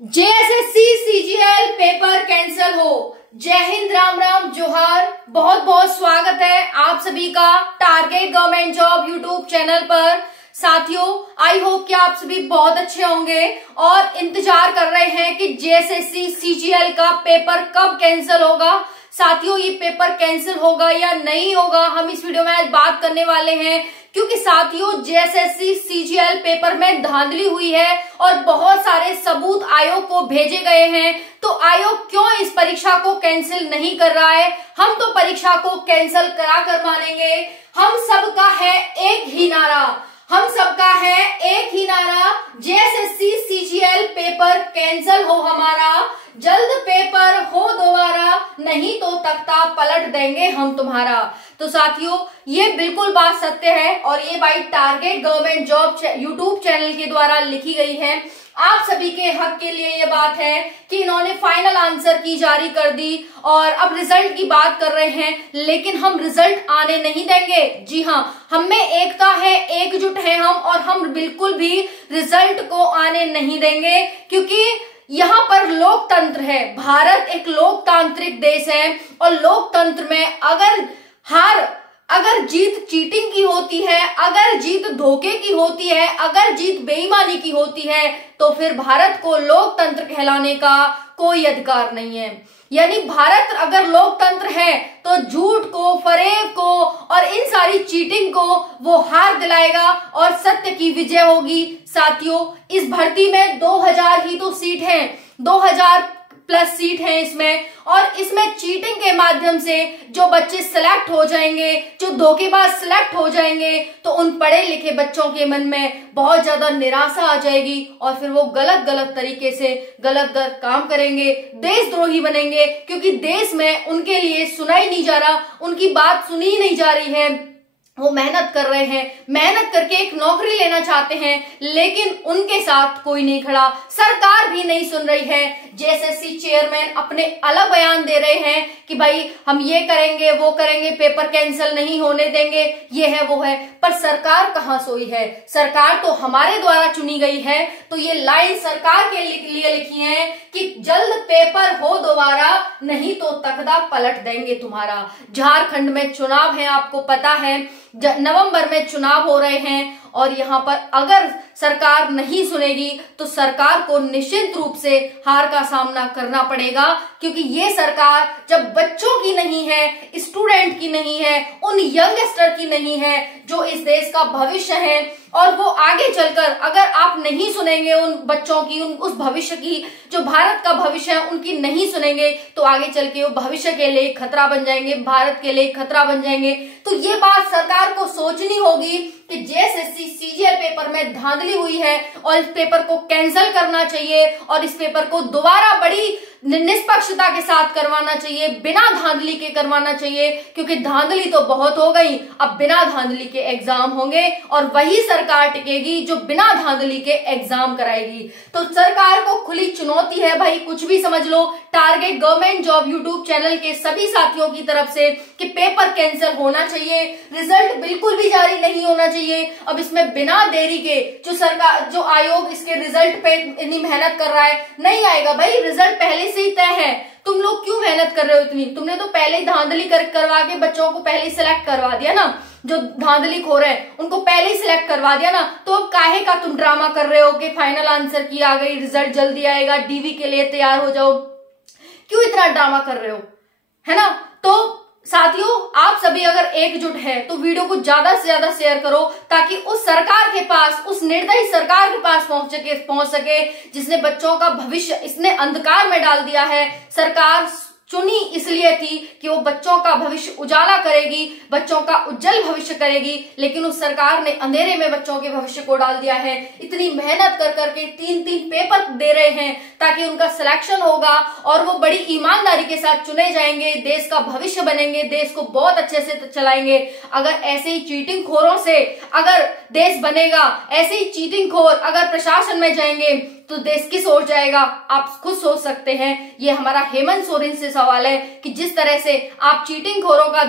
JSSC CGL paper cancel हो। जय हिंद, राम राम, जोहार। बहुत बहुत स्वागत है आप सभी का target government job YouTube channel पर। साथियों, आई होप कि आप सभी बहुत अच्छे होंगे और इंतजार कर रहे हैं कि जेएसएससी सीजीएल का पेपर कब कैंसिल होगा। साथियों, ये पेपर कैंसिल होगा या नहीं होगा, हम इस वीडियो में आज बात करने वाले हैं। क्योंकि साथियों, जेएसएससी सीजीएल पेपर में धांधली हुई है और बहुत सारे सबूत आयोग को भेजे गए हैं। तो आयोग क्यों इस परीक्षा को कैंसिल नहीं कर रहा है? हम तो परीक्षा को कैंसिल करा कर मानेंगे। हम सबका है एक ही नारा, हम सबका है एक ही नारा, जेएसएससी सीजीएल पेपर कैंसिल हो हमारा, जल्द पेपर हो दोबारा, नहीं तो तख्ता पलट देंगे हम तुम्हारा। तो साथियों, ये बिल्कुल बात सत्य है और ये बात target government job YouTube channel के द्वारा लिखी गई है। आप सभी के हक के लिए ये बात है कि इन्होंने फाइनल आंसर की जारी कर दी और अब रिजल्ट की बात कर रहे हैं, लेकिन हम रिजल्ट आने नहीं देंगे। जी हाँ, हम में एकता है, एकजुट है हम, और हम बिल्कुल भी रिजल्ट को आने नहीं देंगे। क्योंकि यहाँ पर लोकतंत्र है, भारत एक लोकतांत्रिक देश है और लोकतंत्र में अगर जीत चीटिंग की होती है, अगर जीत धोखे की होती है, अगर जीत बेईमानी की होती है, तो फिर भारत को लोकतंत्र कहलाने का कोई अधिकार नहीं है। यानी भारत अगर लोकतंत्र है तो झूठ को, फरेब को और इन सारी चीटिंग को वो हार दिलाएगा और सत्य की विजय होगी। साथियों, इस भर्ती में 2000 ही तो सीट हैं, 2000 प्लस सीट है इसमें, और इसमें चीटिंग के माध्यम से जो बच्चे सिलेक्ट हो जाएंगे, जो धोखेबाज सिलेक्ट हो जाएंगे, तो उन पढ़े लिखे बच्चों के मन में बहुत ज्यादा निराशा आ जाएगी और फिर वो गलत तरीके से गलत काम करेंगे, देशद्रोही बनेंगे। क्योंकि देश में उनके लिए सुना ही नहीं जा रहा, उनकी बात सुनी ही नहीं जा रही है। वो मेहनत कर रहे हैं, मेहनत करके एक नौकरी लेना चाहते हैं, लेकिन उनके साथ कोई नहीं खड़ा, सरकार भी नहीं सुन रही है। जेएसएससी चेयरमैन अपने अलग बयान दे रहे हैं कि भाई हम ये करेंगे, वो करेंगे, पेपर कैंसिल नहीं होने देंगे, ये है वो है, पर सरकार कहाँ सोई है? सरकार तो हमारे द्वारा चुनी गई है। तो ये लाइन सरकार के लिए लिखी है कि जल्द पेपर हो दोबारा, नहीं तो तख्ता पलट देंगे तुम्हारा। झारखंड में चुनाव है, आपको पता है, नवंबर में चुनाव हो रहे हैं और यहाँ पर अगर सरकार नहीं सुनेगी तो सरकार को निश्चित रूप से हार का सामना करना पड़ेगा। क्योंकि ये सरकार जब बच्चों की नहीं है, स्टूडेंट की नहीं है, उन यंगस्टर की नहीं है जो इस देश का भविष्य है, और वो आगे चलकर अगर आप नहीं सुनेंगे उन बच्चों की, उस भविष्य की, जो भारत का भविष्य है, उनकी नहीं सुनेंगे, तो आगे चल के वो भविष्य के लिए खतरा बन जाएंगे, भारत के लिए खतरा बन जाएंगे। तो ये बात सरकार को सोचनी होगी कि जेएसएससी सीजीएल पेपर में धांधली हुई है और इस पेपर को कैंसिल करना चाहिए और इस पेपर को दोबारा बड़ी निष्पक्षता के साथ करवाना चाहिए, बिना धांधली के करवाना चाहिए। क्योंकि धांधली तो बहुत हो गई, अब बिना धांधली के एग्जाम होंगे और वही सरकार टिकेगी जो बिना धांधली के एग्जाम कराएगी। तो सरकार को खुली चुनौती है भाई, कुछ भी समझ लो, target government job YouTube channel के सभी साथियों की तरफ से कि पेपर कैंसिल होना चाहिए, रिजल्ट बिल्कुल भी जारी नहीं होना चाहिए। अब इसमें बिना देरी के जो आयोग इसके रिजल्ट पे इतनी मेहनत कर रहा है, नहीं आएगा भाई, रिजल्ट पहले से ही तय है। तुम लोग क्यों मेहनत कर रहे हो इतनी? तुमने तो पहले ही धांधली करवा के बच्चों को पहले ही सिलेक्ट करवा दिया ना, जो धांधली खो रहे हैं उनको पहले ही सिलेक्ट करवा दिया ना। तो अब काहे का तुम ड्रामा कर रहे हो कि फाइनल आंसर की आ गई, रिजल्ट जल्दी आएगा, डीवी के लिए तैयार हो जाओ? क्यों इतना ड्रामा कर रहे हो, है ना? तो साथियों, आप सभी अगर एकजुट है तो वीडियो को ज्यादा से ज्यादा शेयर करो ताकि उस सरकार के पास, उस निर्दयी सरकार के पास पहुंच सके जिसने बच्चों का भविष्य इसने अंधकार में डाल दिया है। सरकार चुनी इसलिए थी कि वो बच्चों का भविष्य उजाला करेगी, बच्चों का उज्जवल भविष्य करेगी, लेकिन उस सरकार ने अंधेरे में बच्चों के भविष्य को डाल दिया है। इतनी मेहनत कर करके 3-3 पेपर दे रहे हैं ताकि उनका सिलेक्शन होगा और वो बड़ी ईमानदारी के साथ चुने जाएंगे, देश का भविष्य बनेंगे, देश को बहुत अच्छे से चलाएंगे। अगर ऐसे ही चीटिंग खोरों से अगर देश बनेगा, ऐसे ही चीटिंग खोर अगर प्रशासन में जाएंगे तो देश किस ओर जाएगा? आप खुद सोच सकते हैं। ये हमारा हेमंत सोरेन से सवाल है कि जिस तरह से आप चीटिंग खोरों का,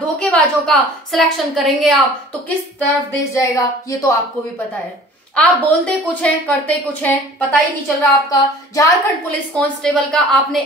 धोखेबाजों का सिलेक्शन करेंगे आप, तो किस तरफ देश जाएगा, ये तो आपको भी पता है। आप बोलते कुछ हैं, करते कुछ हैं, पता ही नहीं चल रहा आपका। झारखंड पुलिस कांस्टेबल का आपने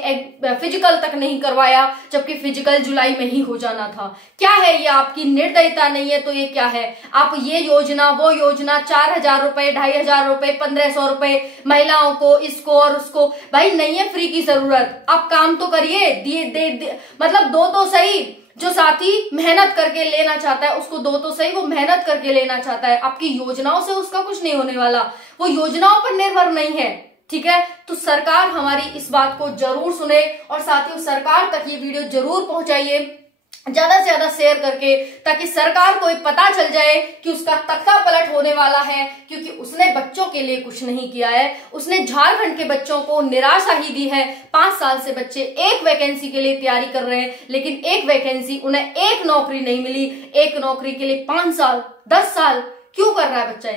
फिजिकल तक नहीं करवाया, जबकि फिजिकल जुलाई में ही हो जाना था। क्या है ये? आपकी निर्दयता नहीं है तो ये क्या है? आप ये योजना वो योजना, 4000 रुपए, 2500 रुपए, 1500 रुपए महिलाओं को, इसको और उसको, भाई नहीं है फ्री की जरूरत। आप काम तो करिए, दिए मतलब दो तो सही। जो साथी मेहनत करके लेना चाहता है उसको दो तो सही, वो मेहनत करके लेना चाहता है। आपकी योजनाओं से उसका कुछ नहीं होने वाला, वो योजनाओं पर निर्भर नहीं है, ठीक है। तो सरकार हमारी इस बात को जरूर सुने और साथियों सरकार तक ये वीडियो जरूर पहुंचाइए, ज्यादा से ज्यादा शेयर करके, ताकि सरकार को पता चल जाए कि उसका तख्ता पलट होने वाला है, क्योंकि उसने बच्चों के लिए कुछ नहीं किया है। उसने झारखंड के बच्चों को निराशा ही दी है। 5 साल से बच्चे एक वैकेंसी के लिए तैयारी कर रहे हैं, लेकिन एक वैकेंसी, उन्हें एक नौकरी नहीं मिली। एक नौकरी के लिए 5 साल 10 साल क्यों कर रहा है बच्चा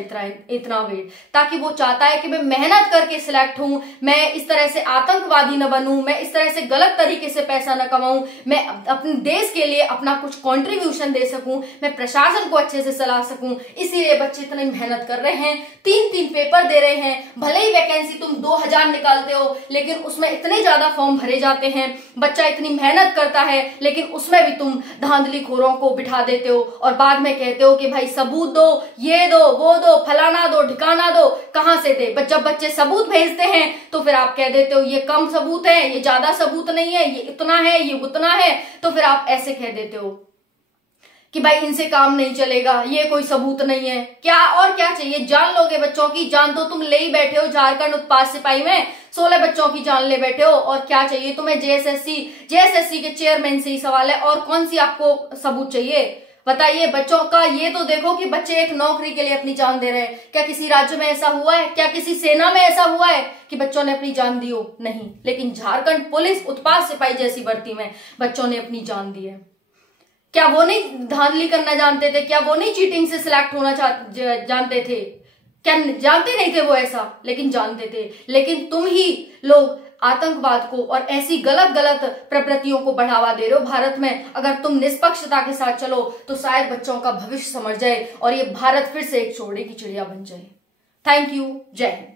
इतना वेट? ताकि वो चाहता है कि मैं मेहनत करके सिलेक्ट हूं, मैं इस तरह से आतंकवादी न बनूं, मैं इस तरह से गलत तरीके से पैसा न कमाऊं, मैं अपने देश के लिए अपना कुछ कंट्रीब्यूशन दे सकूं, मैं प्रशासन को अच्छे से चला सकूं। इसीलिए बच्चे इतनी मेहनत कर रहे हैं, 3-3 पेपर दे रहे हैं। भले ही वैकेंसी तुम 2000 निकालते हो, लेकिन उसमें इतने ज्यादा फॉर्म भरे जाते हैं। बच्चा इतनी मेहनत करता है, लेकिन उसमें भी तुम धांधलीखोरों को बिठा देते हो और बाद में कहते हो कि भाई सबूत दो, ये दो, वो दो, फलाना दो, ठिकाना दो। कहां से दे? जब बच्चे सबूत भेजते हैं तो फिर आप कह देते हो ये कम सबूत है, ये ज्यादा सबूत नहीं है, ये इतना है, ये उतना है। तो फिर आप ऐसे कह देते हो कि भाई इनसे काम नहीं चलेगा, ये कोई सबूत नहीं है। क्या और क्या चाहिए? जान लोगे बच्चों की? जान तो तुम ले ही बैठे हो झारखंड उत्पाद सिपाही में, 16 बच्चों की जान ले बैठे हो। और क्या चाहिए तुम्हें? जेएसएससी के चेयरमैन से ही सवाल है, और कौन सी आपको सबूत चाहिए? बताइए। बच्चों का ये तो देखो कि बच्चे एक नौकरी के लिए अपनी जान दे रहे हैं। क्या किसी राज्य में ऐसा हुआ है? क्या किसी सेना में ऐसा हुआ है कि बच्चों ने अपनी जान दी हो? नहीं। लेकिन झारखंड पुलिस उत्पाद सिपाही जैसी भर्ती में बच्चों ने अपनी जान दी है। क्या वो नहीं धांधली करना जानते थे? क्या वो नहीं चीटिंग से सिलेक्ट होना जानते थे? क्या जानते नहीं थे वो ऐसा? लेकिन जानते थे। लेकिन तुम ही लोग आतंकवाद को और ऐसी गलत प्रवृत्तियों को बढ़ावा दे रहे हो भारत में। अगर तुम निष्पक्षता के साथ चलो तो शायद बच्चों का भविष्य समझ जाए और ये भारत फिर से एक चोरे की चिड़िया बन जाए। Thank you. जय हिंद।